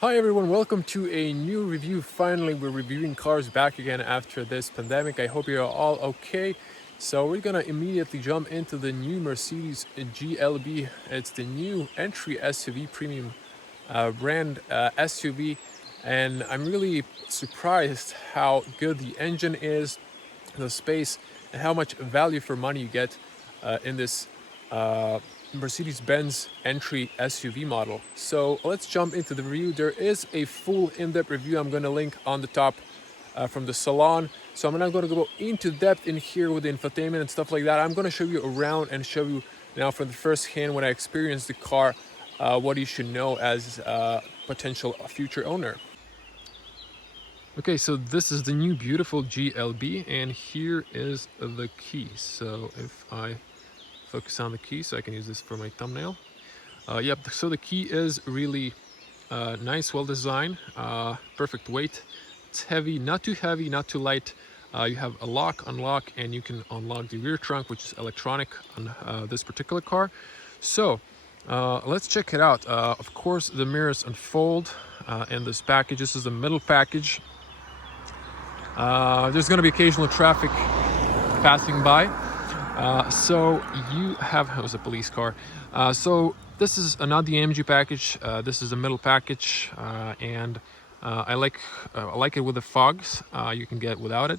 Hi everyone, welcome to a new review. Finally, we're reviewing cars back again after this pandemic. I hope you're all okay. So we're gonna immediately jump into the new Mercedes GLB. It's the new entry SUV, premium brand SUV, and I'm really surprised how good the engine is, the space, and how much value for money you get in this Mercedes-Benz entry SUV model. So let's jump into the review. There is a full in-depth review I'm going to link on the top from the salon. So I'm not going to go into depth in here with the infotainment and stuff like that. I'm going to show you around and show you now from the first hand when I experienced the car what you should know as a potential future owner. Okay, so this is the new beautiful GLB, and here is the key. So if I focus on the key, so I can use this for my thumbnail. Yep, so the key is really nice, well designed, perfect weight. It's heavy, not too heavy, not too light. You have a lock, unlock, and you can unlock the rear trunk, which is electronic on this particular car. So let's check it out. Of course, the mirrors unfold in this package. This is the middle package. There's going to be occasional traffic passing by. So you have, it was a police car. So this is not the AMG package. This is the middle package, and I like it with the fogs. You can get without it,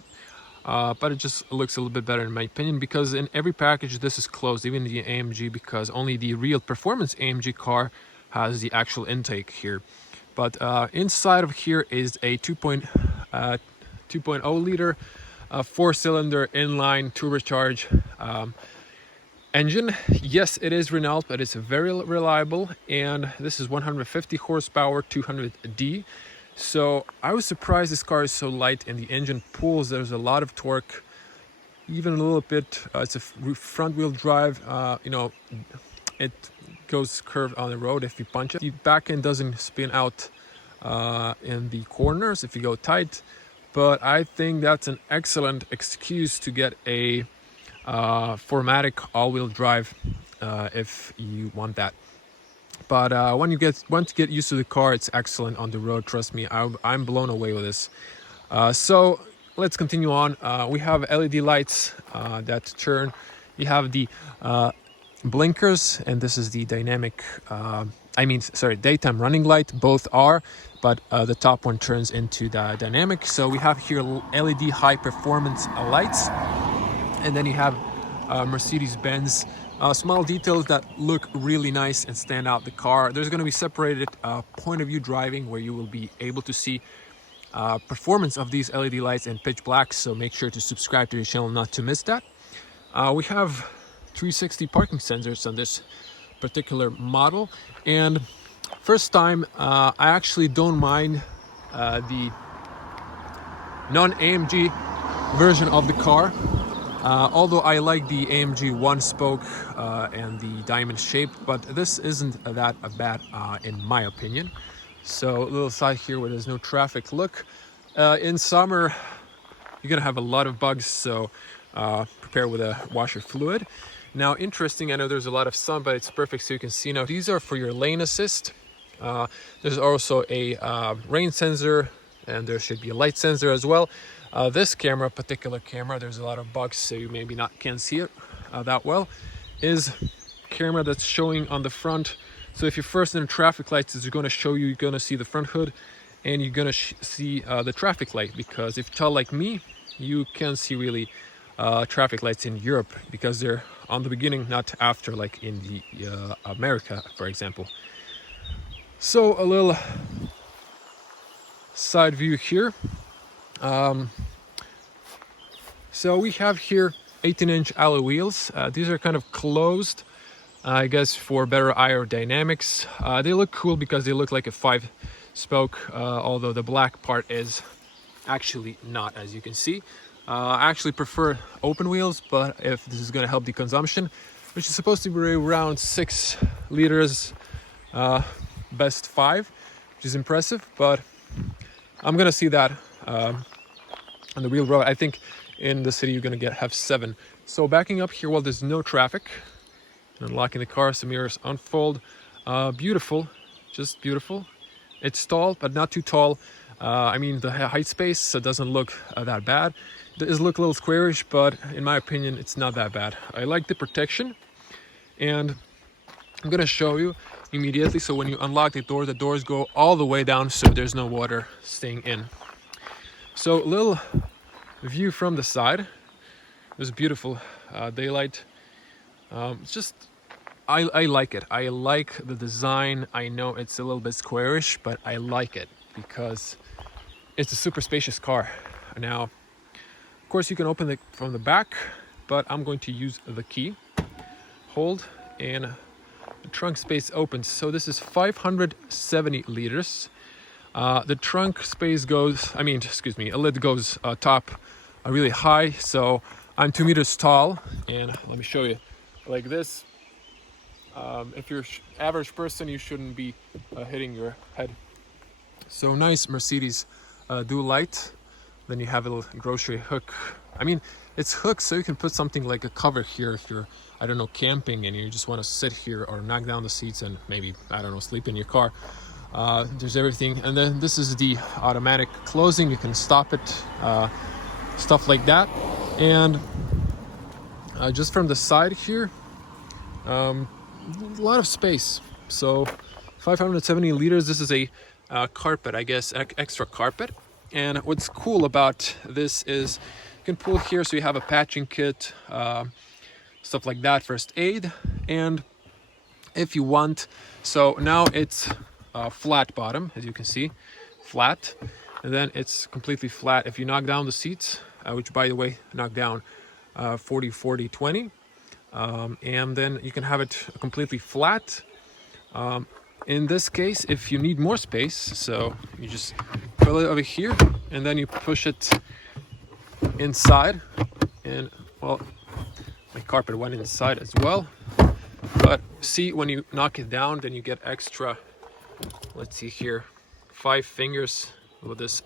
but it just looks a little bit better in my opinion, because in every package this is closed, even the AMG, because only the real performance AMG car has the actual intake here. But inside of here is a 2.0 liter 4-cylinder inline turbocharged engine. Yes, it is Renault, but it's very reliable, and this is 150 horsepower 200D. So I was surprised this car is so light, and the engine pulls. There's a lot of torque, even a little bit. It's a front wheel drive. It goes curved on the road if you punch it. The back end doesn't spin out in the corners if you go tight, but I think that's an excellent excuse to get a 4MATIC all-wheel drive if you want that. But once you get used to the car, it's excellent on the road. Trust me, I'm blown away with this. So let's continue on. We have LED lights that turn. You have the blinkers, and this is the dynamic daytime running light. Both are, but the top one turns into the dynamic. So we have here LED high performance lights, and then you have Mercedes-Benz small details that look really nice and stand out the car. There's going to be separated point of view driving, where you will be able to see performance of these LED lights in pitch black. So make sure to subscribe to the channel not to miss that. We have 360 parking sensors on this particular model, and first time I actually don't mind the non-AMG version of the car, although I like the AMG one spoke and the diamond shape, but this isn't that bad in my opinion. So a little side here where there's no traffic. Look, in summer you're gonna have a lot of bugs, so prepare with a washer fluid. Now, interesting, I know there's a lot of sun, but it's perfect so you can see. Now, these are for your lane assist. There's also a rain sensor, and there should be a light sensor as well. This particular camera, there's a lot of bugs, so you maybe can't see it that well, is camera that's showing on the front. So if you're first in the traffic lights, it's going to show you, you're going to see the front hood, and you're going to see the traffic light, because if you're tall like me, you can see really traffic lights in Europe, because they're on the beginning, not after, like in the America, for example. So a little side view here. So we have here 18-inch alloy wheels. These are kind of closed, I guess, for better aerodynamics. They look cool because they look like a 5-spoke, although the black part is actually not, as you can see. I actually prefer open wheels, but if this is going to help the consumption, which is supposed to be around 6 liters, best 5, which is impressive, but I'm going to see that on the real road. I think in the city you're going to have 7. So backing up here while there's no traffic, unlocking the car, some mirrors unfold. Beautiful, just beautiful. It's tall, but not too tall. I mean, the height space doesn't look that bad. It does look a little squarish, but in my opinion, it's not that bad. I like the protection, and I'm gonna show you immediately. So when you unlock the doors go all the way down, so there's no water staying in. So a little view from the side. There's beautiful daylight. It's just, I like it. I like the design. I know it's a little bit squarish, but I like it because it's a super spacious car. Now, of course, you can open it from the back, but I'm going to use the key. Hold, and the trunk space opens. So this is 570 liters. The trunk space goes, a lid goes top really high. So I'm 2 meters tall, and let me show you like this. If you're average person, you shouldn't be hitting your head. So nice Mercedes dual light. Then you have a little grocery hook. I mean, it's hooked so you can put something like a cover here if you're, I don't know, camping and you just want to sit here or knock down the seats and maybe, I don't know, sleep in your car. There's everything. And then this is the automatic closing. You can stop it, stuff like that. And just from the side here, a lot of space. So 570 liters. This is a carpet, I guess, extra carpet. And what's cool about this is you can pull here, so you have a patching kit, stuff like that, first aid. And if you want, so now it's flat bottom, as you can see, flat, and then it's completely flat. If you knock down the seats, which by the way, knock down 40 40 20, and then you can have it completely flat. In this case, if you need more space, so you just fill it over here and then you push it inside, and well, my carpet went inside as well. But see, when you knock it down, then you get extra, let's see here, 5 fingers with this,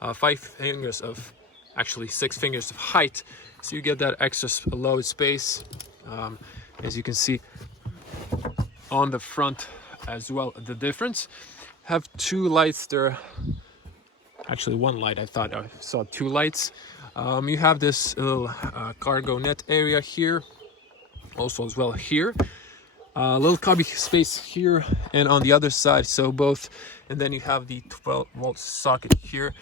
5 fingers of, actually 6 fingers of height. So you get that extra load space, as you can see on the front as well. The difference, have 2 lights there, actually 1 light. I thought I saw 2 lights. You have this little cargo net area here, also as well here. Little cubby space here and on the other side, so both. And then you have the 12-volt socket here.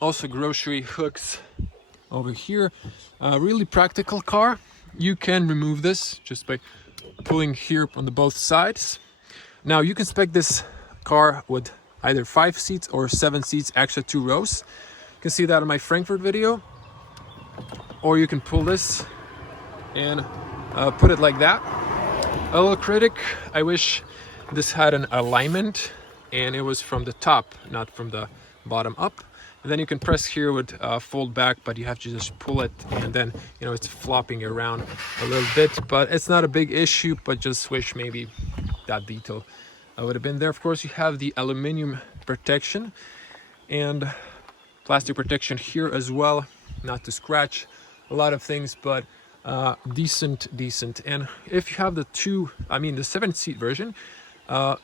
Also grocery hooks over here. Really practical car. You can remove this just by pulling here on the both sides. Now you can spec this car with either 5 seats or 7 seats, extra 2 rows. You can see that in my Frankfurt video. Or you can pull this and put it like that. A little critic, I wish this had an alignment and it was from the top, not from the bottom up. And then you can press here with fold back, but you have to just pull it, and then, you know, it's flopping around a little bit, but it's not a big issue. But just wish maybe that detail would have been there. Of course, you have the aluminum protection and plastic protection here as well, not to scratch a lot of things, but decent. And if you have the 7-seat version,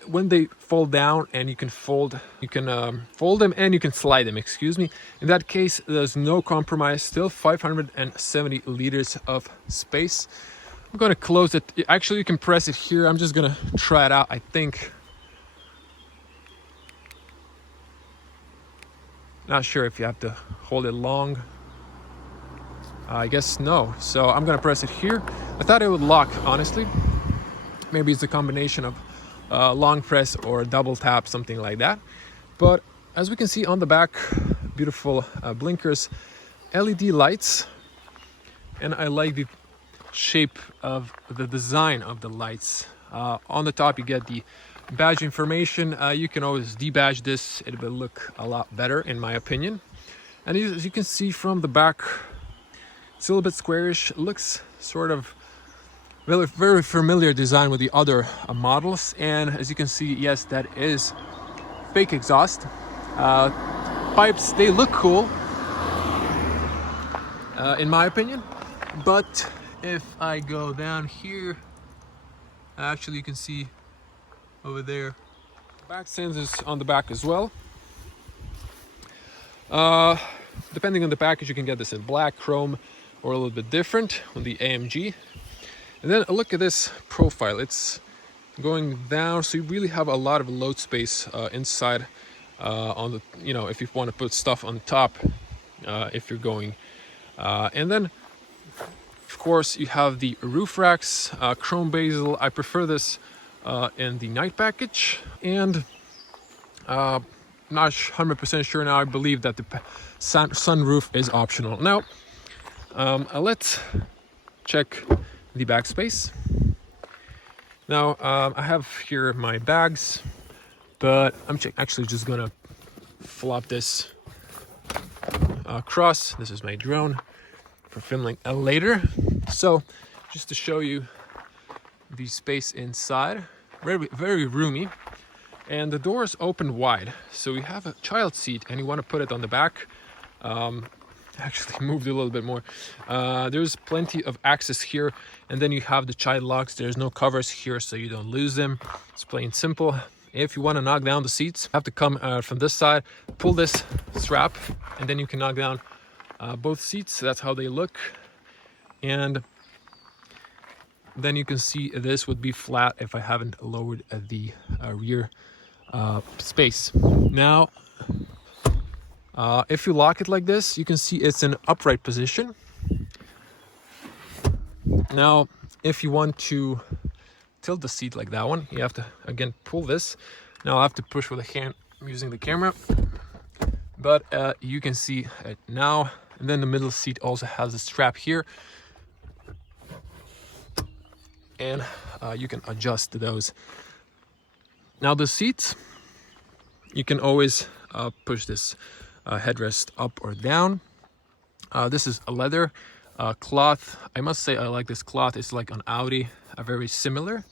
when they fold down, and you can fold them and you can slide them, in that case there's no compromise. Still 570 liters of space. I'm gonna close it. Actually, you can press it here. I'm just gonna try it out. I think, not sure if you have to hold it long. I guess no. So I'm gonna press it here. I thought it would lock, honestly. Maybe it's a combination of long press or double tap, something like that. But as we can see on the back, beautiful blinkers, LED lights, and I like the shape of the design of the lights. On the top you get the badge information. You can always debadge this, it will look a lot better in my opinion. And as you can see from the back, it's a little bit squarish. It looks sort of very familiar design with the other models. And as you can see, yes, that is fake exhaust. Pipes, they look cool in my opinion. But if I go down here, actually you can see over there, Back sensors on the back as well. Depending on the package, you can get this in black, chrome, or a little bit different on the AMG. And then look at this profile. It's going down, so you really have a lot of load space inside on the, you know, if you want to put stuff on top, if you're going. And then, of course, you have the roof racks, chrome bezel. I prefer this in the night package, and not 100% sure now. I believe that the sunroof is optional. Now, let's check the back space. Now, I have here my bags, but I'm actually just gonna flop this across. This is my drone for filming later. So, just to show you the space inside, very roomy, and the doors open wide. So we have a child seat, and you want to put it on the back. Actually moved a little bit more. There's plenty of access here, and then you have the child locks. There's no covers here, so you don't lose them. It's plain simple. If you want to knock down the seats, you have to come from this side, pull this strap, and then you can knock down both seats. That's how they look. And then you can see this would be flat if I haven't lowered the rear space. Now, if you lock it like this, you can see it's in upright position. Now, if you want to tilt the seat like that one, you have to again pull this. Now I have to push with a hand using the camera, but you can see it now. And then the middle seat also has a strap here, and you can adjust those. Now the seats, you can always push this headrest up or down. This is a leather cloth. I must say I like this cloth. It's like an Audi, very similar.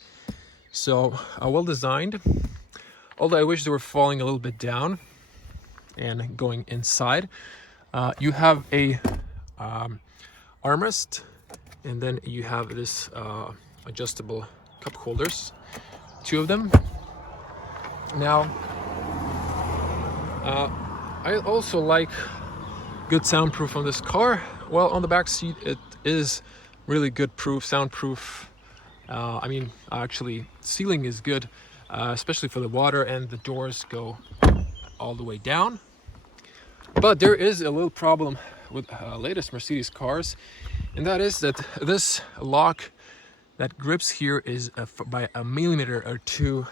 So well designed. Although I wish they were falling a little bit down and going inside. You have a armrest, and then you have this adjustable cup holders, 2 of them. Now, I also like good soundproof on this car. Well, on the back seat, it is really good soundproof. I mean, actually, ceiling is good, especially for the water, and the doors go all the way down. But there is a little problem with latest Mercedes cars, and that is that this lock that grips here is by a millimeter or 2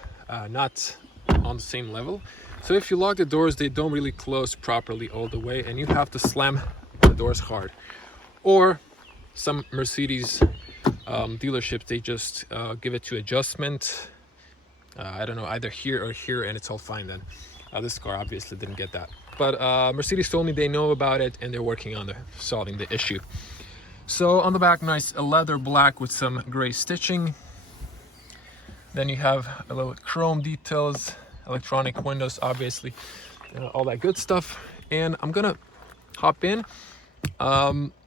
not on the same level. So if you lock the doors, they don't really close properly all the way, and you have to slam the doors hard. Or some Mercedes dealerships, they just give it to adjustment. I don't know, either here or here, and it's all fine then. This car obviously didn't get that. But Mercedes told me they know about it, and they're working on solving the issue. So on the back, nice leather black with some gray stitching. Then you have a little chrome details, electronic windows, obviously, all that good stuff. And I'm gonna hop in.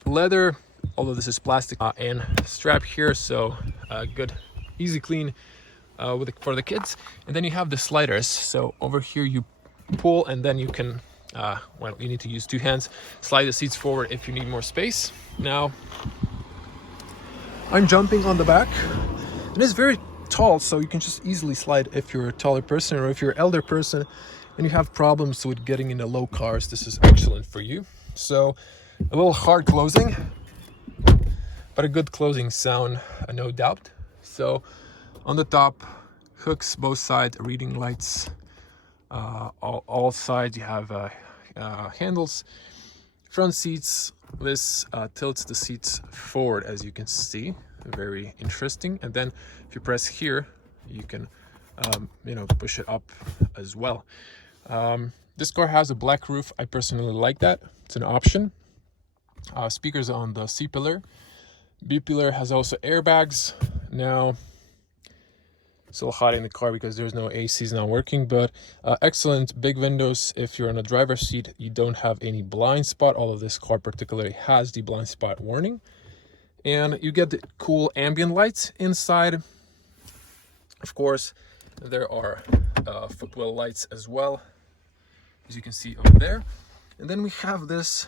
Leather, although this is plastic, and strap here, so good, easy clean for the kids. And then you have the sliders. So over here you pull, and then you can, well, you need to use 2 hands, slide the seats forward if you need more space. Now, I'm jumping on the back, and it's very tall, so you can just easily slide if you're a taller person, or if you're an elder person and you have problems with getting into low cars. This is excellent for you. So a little hard closing, but a good closing sound, no doubt. So on the top, hooks both sides, reading lights, all sides. You have handles. Front seats, this tilts the seats forward, as you can see. Very interesting. And then if you press here, you can push it up as well. This car has a black roof. I personally like that. It's an option. Speakers on the C pillar. B pillar has also airbags. Now, it's a little hot in the car because there's no ACs not working, but excellent big windows. If you're on a driver's seat, you don't have any blind spot, although this car particularly has the blind spot warning. And you get the cool ambient lights inside. Of course, there are footwell lights as well, as you can see over there. And then we have this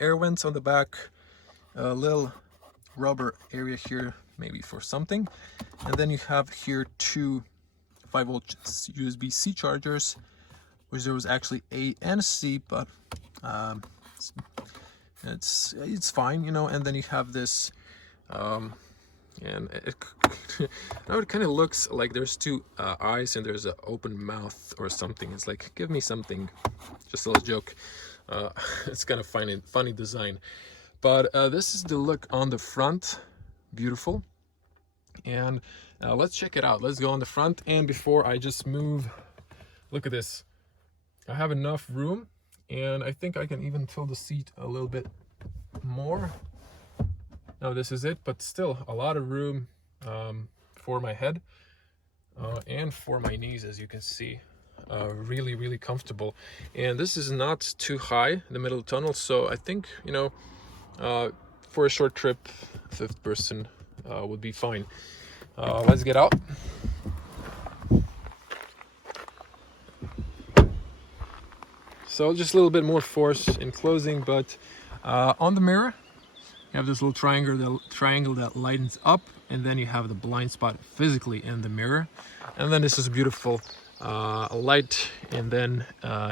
air vents on the back, a little rubber area here, maybe for something. And then you have here two 5-volt USB-C chargers, which there was actually A and C, but it's fine, you know. And then you have this, and now it kind of looks like there's two eyes and there's an open mouth or something. It's like, give me something, just a little joke. It's kind of funny design, but this is the look on the front. Beautiful. And let's check it out. Let's go on the front. And before I just move, look at this. I have enough room, and I think I can even tilt the seat a little bit more. No, this is it, but still a lot of room for my head and for my knees, as you can see. Really, really comfortable. And this is not too high in the middle of the tunnel, so I think, you know, for a short trip, fifth person would be fine. Let's get out. So just a little bit more force in closing, but on the mirror you have this little triangle that lightens up, and then you have the blind spot physically in the mirror. And then this is a beautiful light, and then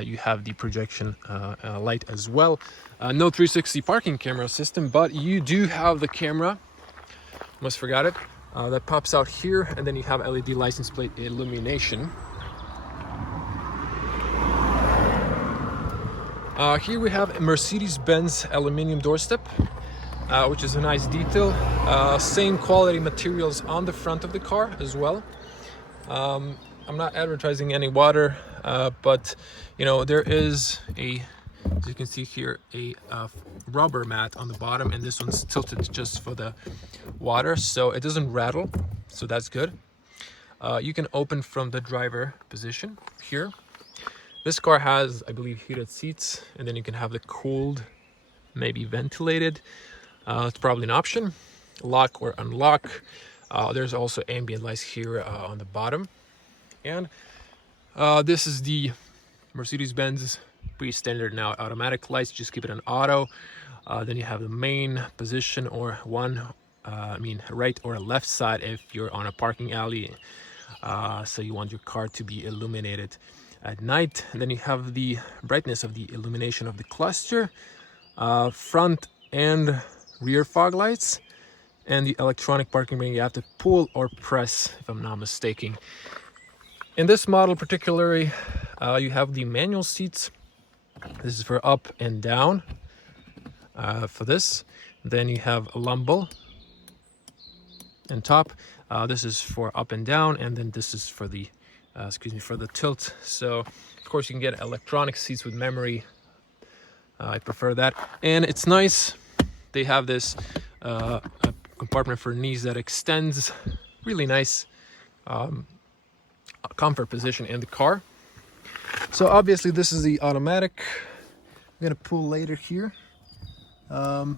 you have the projection light as well. No 360 parking camera system, but you do have the camera, almost forgot it, that pops out here, and then you have LED license plate illumination. Here we have a Mercedes-Benz aluminum doorstep, which is a nice detail. Same quality materials on the front of the car as well. I'm not advertising any water, but you know, there is a, as you can see here, a rubber mat on the bottom, and this one's tilted just for the water, so it doesn't rattle, so that's good. You can open from the driver position here. This car has, I believe, heated seats, and then you can have the cooled, maybe ventilated. It's probably an option. Lock or unlock. There's also ambient lights here on the bottom. And this is the Mercedes-Benz pretty standard now automatic lights. Just keep it on auto. Then you have the main position, or right or left side if you're on a parking alley. So you want your car to be illuminated at night. And then you have the brightness of the illumination of the cluster, front and rear fog lights, and the electronic parking brake you have to pull or press, if I'm not mistaken. In this model particularly, you have the manual seats. This is for up and down for this. Then you have a lumbar and top. This is for up and down, and then this is for the for the tilt. So of course you can get electronic seats with memory. I prefer that, and it's nice. They have this a compartment for knees that extends. Really nice comfort position in the car. So obviously this is the automatic. I'm gonna pull later here. The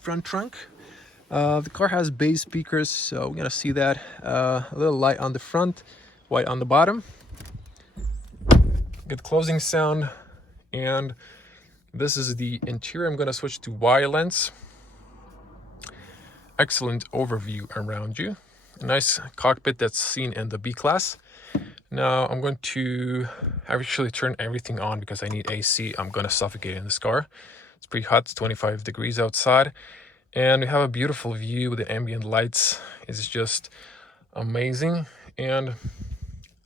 front trunk. The car has bass speakers, so we're gonna see that. A little light on the front, white on the bottom. Good closing sound. And this is the interior. I'm gonna switch to wide lens. Excellent overview around you. A nice cockpit that's seen in the B-Class. Now I'm going to actually turn everything on because I need AC. I'm gonna suffocate in this car. It's pretty hot, it's 25 degrees outside. And we have a beautiful view with the ambient lights. It's just amazing. And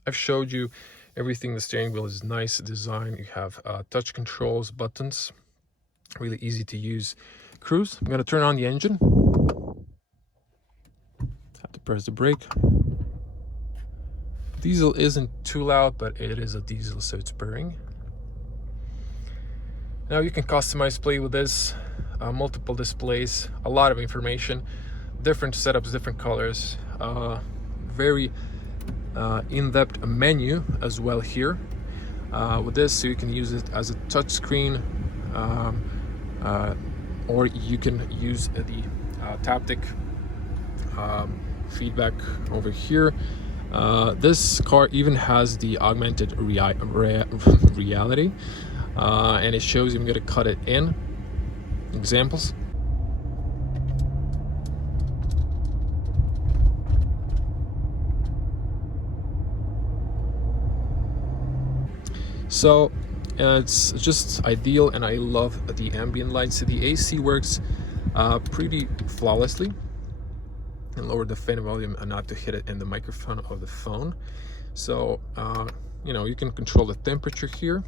I've showed you everything. The steering wheel is nice design. You have touch controls, buttons, really easy to use. Cruise. I'm gonna turn on the engine. Have to press the brake. Diesel isn't too loud, but it is a diesel, so it's purring. Now you can customize, play with this. Multiple displays, a lot of information, different setups, different colors, very in-depth menu as well here with this, so you can use it as a touch screen, or you can use the taptic feedback over here. This car even has the augmented reality, and it shows you. I'm going to cut it in. Examples. So it's just ideal, and I love the ambient lights. The AC works pretty flawlessly. And lower the fan volume not to hit it in the microphone of the phone. So you know, you can control the temperature here,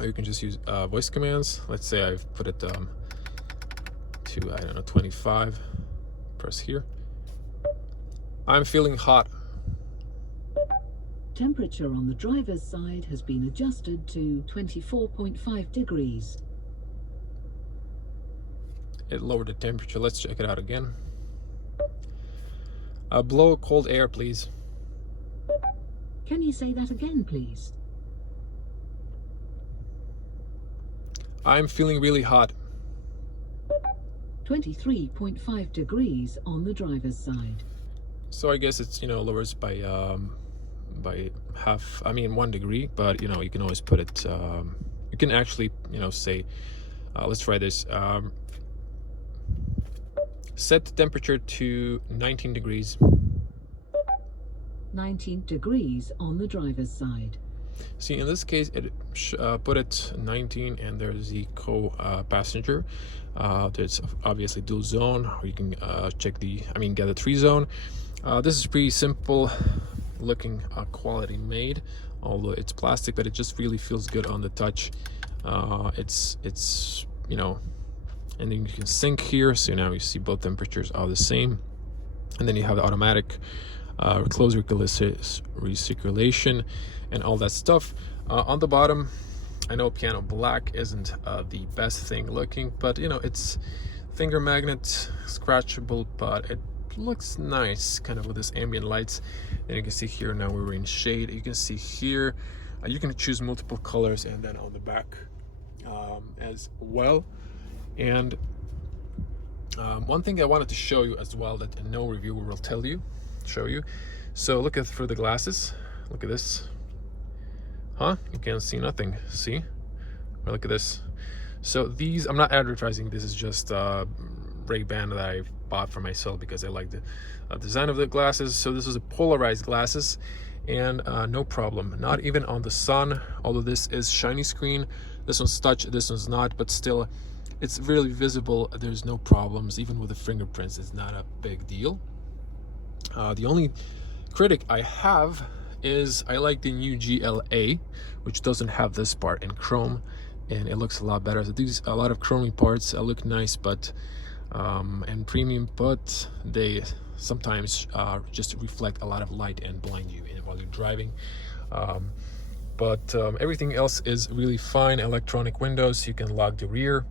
or you can just use voice commands. Let's say I've put it to, I don't know, 25. Press here. I'm feeling hot. Temperature on the driver's side has been adjusted to 24.5 degrees. It lowered the temperature. Let's check it out again. Blow cold air, please. Can you say that again, please? I'm feeling really hot. 23.5 degrees on the driver's side. So I guess it's, you know, lowers by half, I mean 1 degree, but you know, you can always put it, you can actually, you know, say, let's try this. Set the temperature to 19 degrees. 19 degrees on the driver's side. See, in this case, it put it 19, and there's the co-passenger. There's obviously dual zone, or you can check the, get the 3 zone. This is pretty simple looking quality made, although it's plastic, but it just really feels good on the touch. It's you know, and then you can sync here, so now you see both temperatures are the same. And then you have the automatic close recirculation and all that stuff. On the bottom, I know piano black isn't the best thing looking, but you know, it's finger magnet, scratchable, but it looks nice kind of with this ambient lights. And you can see here, now we're in shade. You can see here, you can choose multiple colors, and then on the back as well. And one thing I wanted to show you as well that no reviewer will show you. So look through the glasses. Look at this. You can't see nothing. See? Or look at this. So these, I'm not advertising. This is just Ray-Ban that I bought for myself because I like the design of the glasses. So this is a polarized glasses, and no problem. Not even on the sun. Although this is shiny screen. This one's touch. This one's not. But still, it's really visible. There's no problems. Even with the fingerprints, it's not a big deal. The only critic I have is I like the new GLA, which doesn't have this part in chrome, and it looks a lot better. So these, a lot of chromey parts look nice, but and premium, but they sometimes just reflect a lot of light and blind you while you're driving. But everything else is really fine. Electronic windows, you can lock the rear.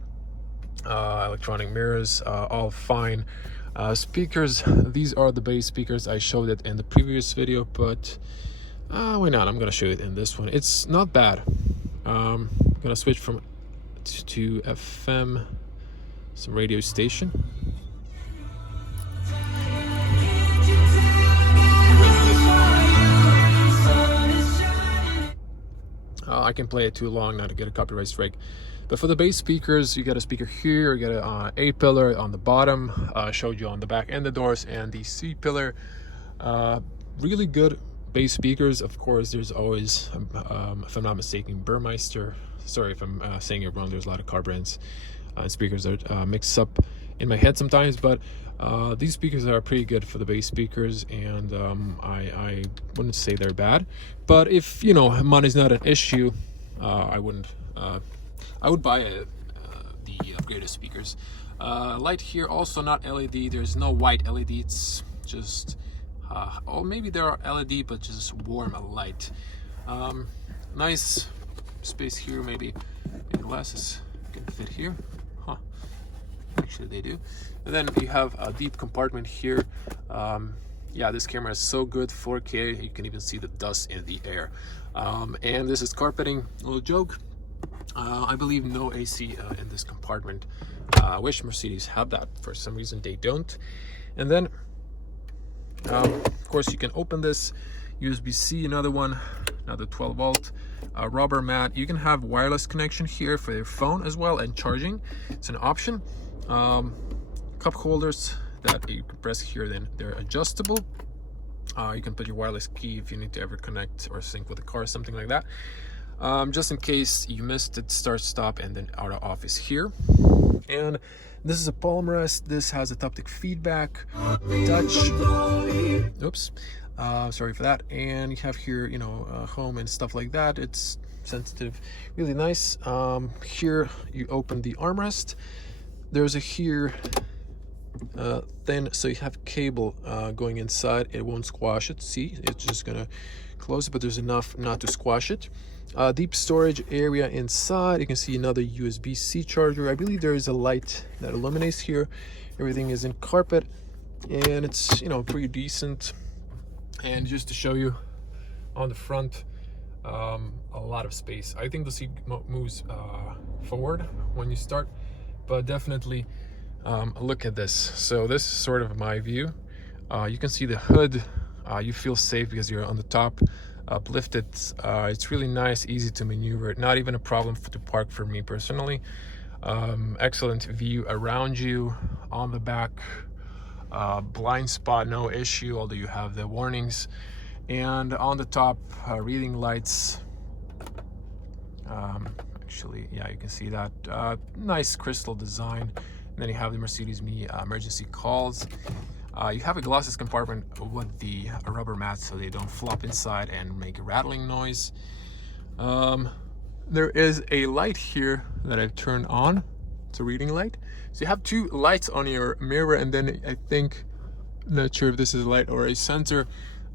Electronic mirrors, all fine. Speakers, these are the bass speakers. I showed it in the previous video, but why not? I'm gonna show it in this one. It's not bad. I'm gonna switch from to FM, some radio station. I can play it too long not to get a copyright strike. But for the bass speakers, you got a speaker here, you got an A pillar on the bottom, showed you on the back and the doors, and the C pillar. Really good bass speakers. Of course, there's always, if I'm not mistaken, Burmeister. Sorry if I'm saying it wrong. There's a lot of car brands and speakers that mix up in my head sometimes, but these speakers are pretty good for the bass speakers, and I wouldn't say they're bad. But if, you know, money's not an issue, I would buy the upgraded speakers. Light here also not LED. There's no white LED. It's just, or maybe there are LED, but just warm light. Nice space here. Maybe the glasses can fit here. Actually, they do. And then you have a deep compartment here. Yeah, this camera is so good, 4K. You can even see the dust in the air. And this is carpeting. A little joke. I believe no AC in this compartment. I wish Mercedes had that. For some reason they don't. And then Of course, you can open this. USB-C, another one, another 12 volt. Rubber mat. You can have wireless connection here for your phone as well, and charging. It's an option. Cup holders that you can press here, then they're adjustable. You can put your wireless key if you need to ever connect or sync with the car, something like that. Just in case you missed it, start, stop, and then out of office here. And this is a palm rest. This has a haptic feedback, touch. Oops, sorry for that. And you have here, you know, home and stuff like that. It's sensitive, really nice. Here you open the armrest. There's a here thin, so you have cable going inside. It won't squash it. See, it's just gonna close it, but there's enough not to squash it. Deep storage area inside. You can see another USB-C charger. I believe there is a light that illuminates here. Everything is in carpet, and it's, you know, pretty decent. And just to show you on the front, a lot of space. I think the seat moves forward when you start, but definitely look at this. So this is sort of my view. You can see the hood. You feel safe because you're on the top, uplifted. It's really nice, easy to maneuver. Not even a problem to park for me personally. Excellent view around you. On the back, blind spot, no issue, although you have the warnings. And on the top, reading lights. Actually, yeah, you can see that. Nice crystal design. And then you have the Mercedes Me emergency calls. You have a glasses compartment with the rubber mats so they don't flop inside and make a rattling noise. There is a light here that I've turned on. It's a reading light. So you have two lights on your mirror, and then I think, not sure if this is a light or a sensor.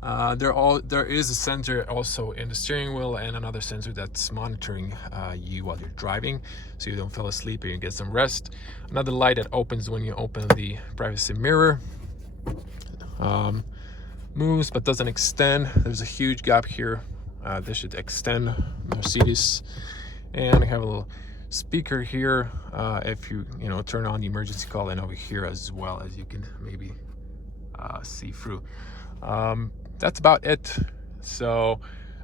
There is a sensor also in the steering wheel, and another sensor that's monitoring you while you're driving, so you don't fall asleep and you get some rest. Another light that opens when you open the privacy mirror. Moves but doesn't extend. There's a huge gap here. This should extend, Mercedes. And I have a little speaker here if you turn on the emergency call, and over here as well, as you can maybe see through. That's about it. So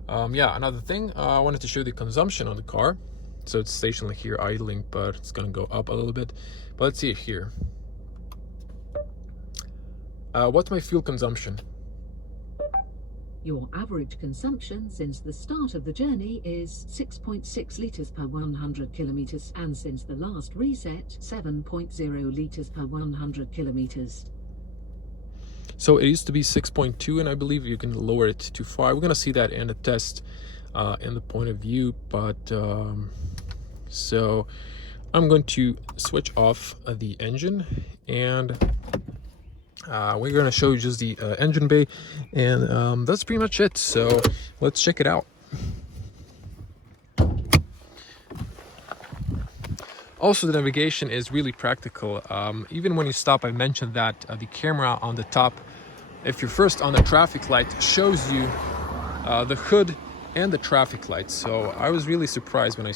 yeah, another thing, I wanted to show you the consumption on the car. So it's stationary here idling, but it's gonna go up a little bit. But let's see it here. What's my fuel consumption? Your average consumption since the start of the journey is 6.6 litres per 100 kilometres, and since the last reset, 7.0 litres per 100 kilometres. So it used to be 6.2, and I believe you can lower it to 5. We're gonna see that in a test in the point of view, but so I'm going to switch off the engine, and we're going to show you just the engine bay, and that's pretty much it. So let's check it out. Also, the navigation is really practical. Even when you stop, I mentioned that the camera on the top, if you're first on the traffic light, shows you the hood and the traffic lights. So I was really surprised when I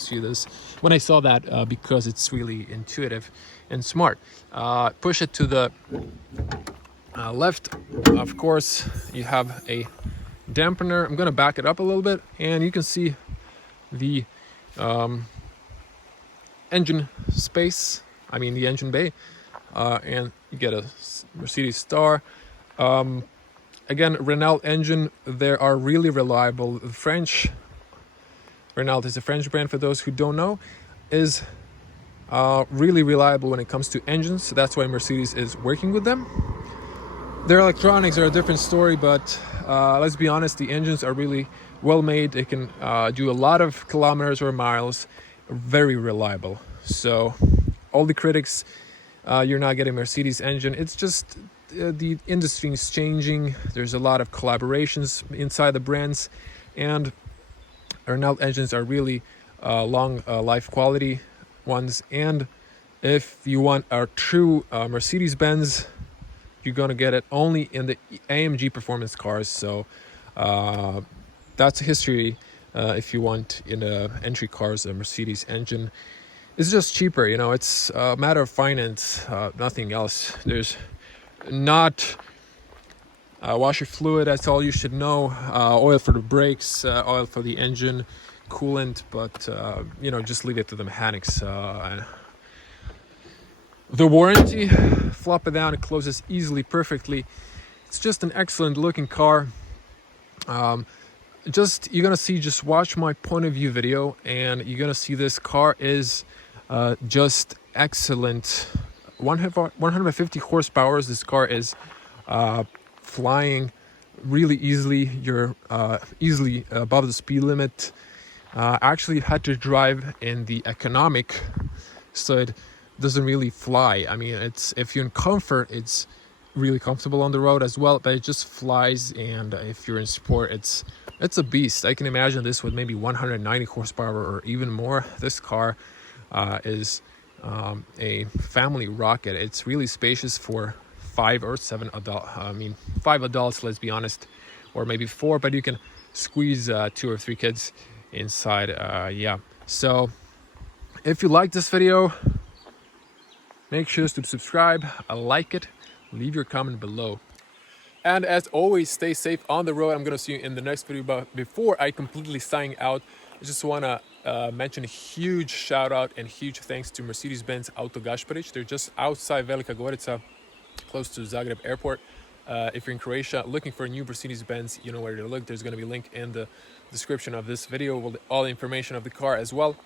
saw that, because it's really intuitive and smart. Push it to the left. Of course, you have a dampener. I'm gonna back it up a little bit, and you can see the engine space, the engine bay, and you get a Mercedes star. Again, Renault engine, they are really reliable. Renault is a French brand, for those who don't know, is really reliable when it comes to engines. So that's why Mercedes is working with them. Their electronics are a different story, but let's be honest, the engines are really well made. They can do a lot of kilometers or miles, very reliable. So all the critics, you're not getting Mercedes engine. It's just the industry is changing. There's a lot of collaborations inside the brands, and Renault engines are really long life quality ones. And if you want a true Mercedes-Benz, you're gonna get it only in the AMG performance cars. So that's a history. If you want in entry cars a Mercedes engine, it's just cheaper. It's a matter of finance, nothing else. There's not Washer fluid, that's all you should know. Oil for the brakes, oil for the engine, coolant, but you know, just leave it to the mechanics. The warranty, flop it down, it closes easily, perfectly. It's just an excellent looking car. You're gonna see, just watch my point of view video and you're gonna see this car is just excellent. 150 horsepower. This car is flying really easily. You're easily above the speed limit. Actually had to drive in the economic, so it doesn't really fly. I mean, it's, if you're in comfort, it's really comfortable on the road as well, but it just flies. And if you're in sport, it's a beast. I can imagine this with maybe 190 horsepower or even more. This car is a family rocket. It's really spacious for 5 or 7 adults. I mean, 5 adults, let's be honest, or maybe 4, but you can squeeze 2 or 3 kids inside. Yeah, so if you like this video, make sure to subscribe, like it, leave your comment below. And as always, stay safe on the road. I'm gonna see you in the next video. But before I completely sign out, I just wanna mention a huge shout out and huge thanks to Mercedes-Benz Auto Gašparić. They're just outside Velika Gorica, close to Zagreb airport. If you're in Croatia looking for a new Mercedes-Benz, you know where to look. There's gonna be a link in the description of this video with all the information of the car as well.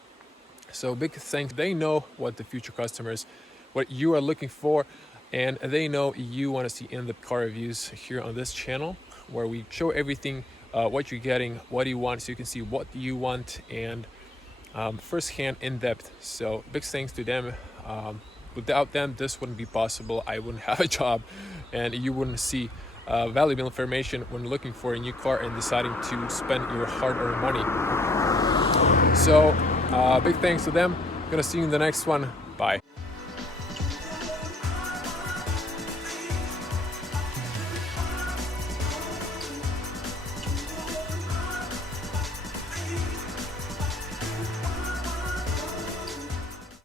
So big thanks. They know what the future customers, what you are looking for, and they know you want to see in the car reviews here on this channel, where we show everything, what you're getting, what you want, so you can see what you want, and firsthand, in depth. So big thanks to them. Without them, this wouldn't be possible. I wouldn't have a job, and you wouldn't see valuable information when looking for a new car and deciding to spend your hard-earned money. So big thanks to them. Gonna see you in the next one. Bye.